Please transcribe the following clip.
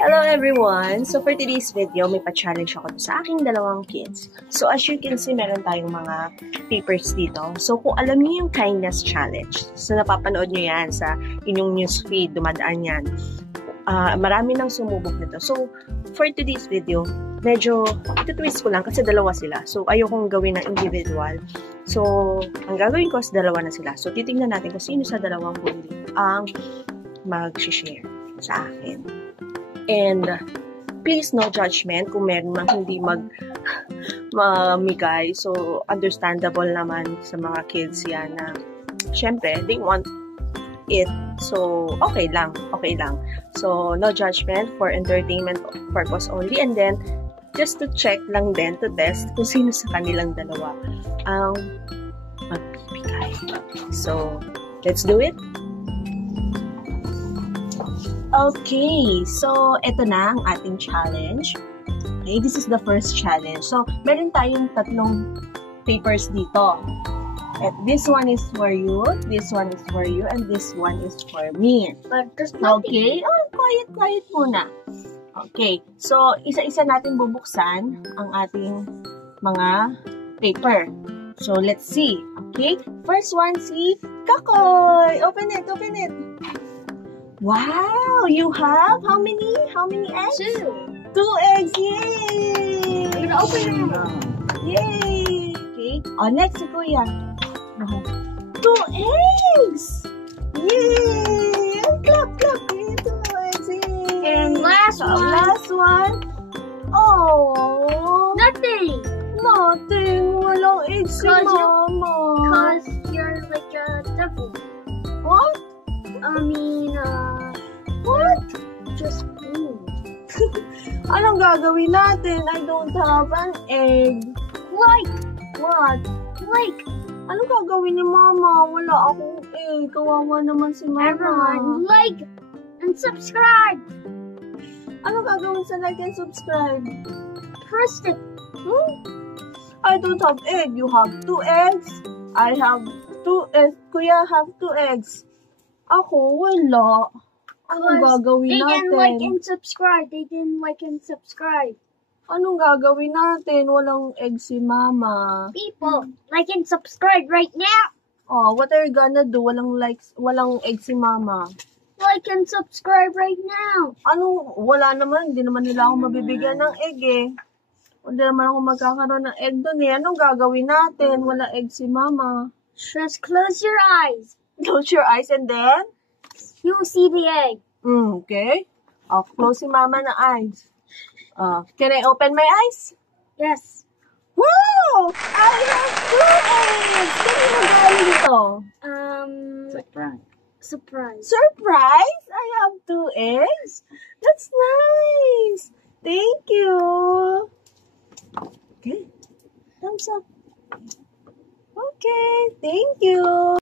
Hello everyone! So for today's video, may pa-challenge ako sa aking dalawang kids. So as you can see, meron tayong mga papers dito. So kung alam niyo yung kindness challenge, so napapanood niyo yan sa inyong newsfeed, dumadaan yan. Marami nang sumubok nito. So for today's video, medyo ito-twist ko lang kasi dalawa sila. So ayokong gawin ng individual. So ang gagawin ko is dalawa na sila. So titingnan natin kung sino sa dalawang bully ang mag-share sa akin. And please no judgment kung meron mang hindi mamigay. So understandable naman sa mga kids yan na syempre they want it. So okay lang. So no judgment, for entertainment purpose only. And then just to check lang din, to test kung sino sa kanilang dalawa ang magbibigay. So let's do it. Okay, so ito na ang ating challenge. Okay, this is the first challenge. So, meron tayong tatlong papers dito. At this one is for you, this one is for you, and this one is for me. But there's nothing. Okay? Oh, quiet muna. Okay, so isa-isa natin bubuksan ang ating mga paper. So, let's see. Okay, first one, si Kakoy. Open it. Wow! You have how many eggs? 2. 2 eggs! Yay! I'm gonna open it. Yay! Okay. Oh, next si Kuya. 2 eggs! Yay! Clap! 2 eggs! Yay! And last one. Oh! Nothing. Walang eggs si Mama. Because you're like a devil. What? What? Just blue. Anong gagawin natin? I don't have an egg. Like. What? Like. Anong gagawin ni Mama? Wala akong egg. Kawawa naman si Mama. Everyone, like and subscribe. Anong gagawin sa like and subscribe? Press it. I don't have egg. You have 2 eggs. I have 2 eggs. Kuya have 2 eggs. Ako, wala. Anong gagawin They didn't like natin? and subscribe. They didn't like and subscribe. Anong gagawin natin? Walang egg si Mama. People, like and subscribe right now. Oh, what are you gonna do? Walang egg si Mama. Like and subscribe right now. Wala naman. Hindi naman nila ako mabibigyan ng egg eh. Hindi naman ako magkakaroon ng egg doon eh. Anong gagawin natin? Wala egg si Mama. Just close your eyes. Close your eyes and then? You'll see the egg. Okay. I'll close si Mama na eyes. Can I open my eyes? Yes. Wow! I have 2 eggs! Kanino galing ito? Surprise. Surprise! I have 2 eggs? That's nice! Thank you! Okay. Thumbs up. Okay, thank you!